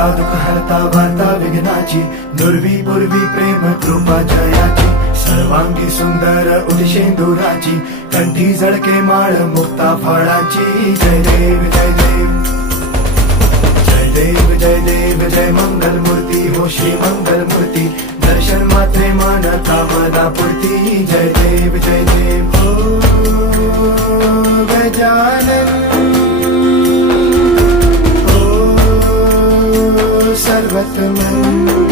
हरता दुःख हरता वार्ता विघ्नाची, दुर्वी पूर्वी प्रेम कृपा जयाची, सर्वांगी सुंदर उदिशेंदुराची, कंठी झळके माळ मुक्ता फळाची. जय देव जय देव जय देव जय देव जय मंगल मूर्ती हो श्री मंगल मूर्ती, दर्शन मात्रे मन कामना पूर्ती. जय देव जय देव हो गजानन हो सर्वतमन.